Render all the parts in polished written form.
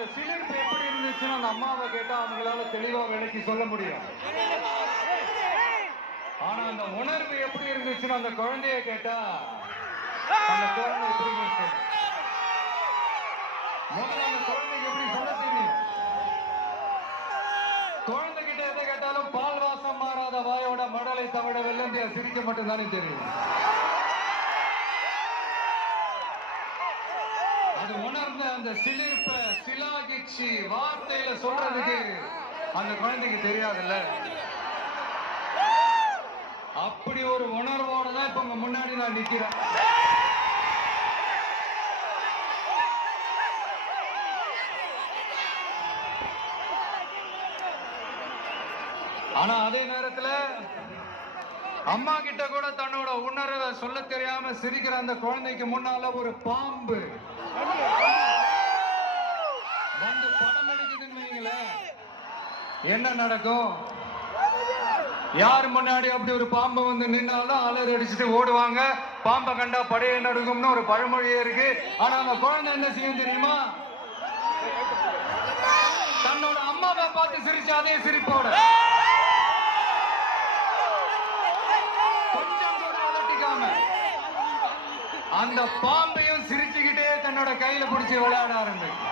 அந்த சிலிர்ப்பு எப்படி இருந்துச்சுன்னு அந்த அம்மாவை கேட்டா அவங்களால தெளிவா விளக்கி சொல்ல முடியும். ஆனா அந்த உணர்வு எப்படி இருந்துச்சுன்னு அந்த குழந்தைய கேட்டா அந்த குழந்தை எப்படி இருந்துச்சு முதல்ல அந்த குழந்தைக்கு எப்படி சொல்ல தெரியும்? குழந்தை கிட்ட எதை கேட்டாலும் பால் வாசம் மாறாத வாயோட மடலை தவிர வெள்ளந்தியா சிரிக்க மட்டும்தானே தெரியும். அது உணர்ந்த அந்த சிலிர்ப்ப சிலாகிச்சு வார்த்தையில சொல்றதுக்கு அந்த குழந்தைக்கு தெரியாதுல்ல. அப்படி ஒரு உணர்வோட தான் இப்ப உங்க முன்னாடி நான் நிக்கிறேன். ஆனா அதே நேரத்துல அம்மா கிட்ட கூட தன்னோட உணர்வை சொல்ல தெரியாம சிரிக்கிற அந்த குழந்தைக்கு முன்னால ஒரு பாம்பு வந்து படம் எடுக்குதுன்னு வைங்களேன், என்ன நடக்கும்? யார் முன்னாடி அப்படி ஒரு பாம்பு வந்து நின்னாலும் அலறி அடிச்சுட்டு ஓடுவாங்க. பாம்பை கண்டா படையை நடுங்கும்னு ஒரு பழமொழியே இருக்கு. ஆனா அந்த குழந்தை என்ன செய்யும் தெரியுமா? தன்னோட அம்மாவை பார்த்து சிரிச்சு அதே சிரிப்போட கொஞ்சம் கூட அலட்டிக்காம அந்த பாம்பையும் சிரிச்சுக்கிட்டே தன்னோட கையில பிடிச்சி விளையாட ஆரம்பிக்கும்.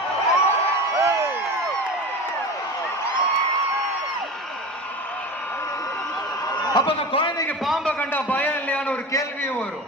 அப்ப அந்த குழந்தைக்கு பாம்பை கண்டா பயம் இல்லையான்னு ஒரு கேள்வியும் வரும்.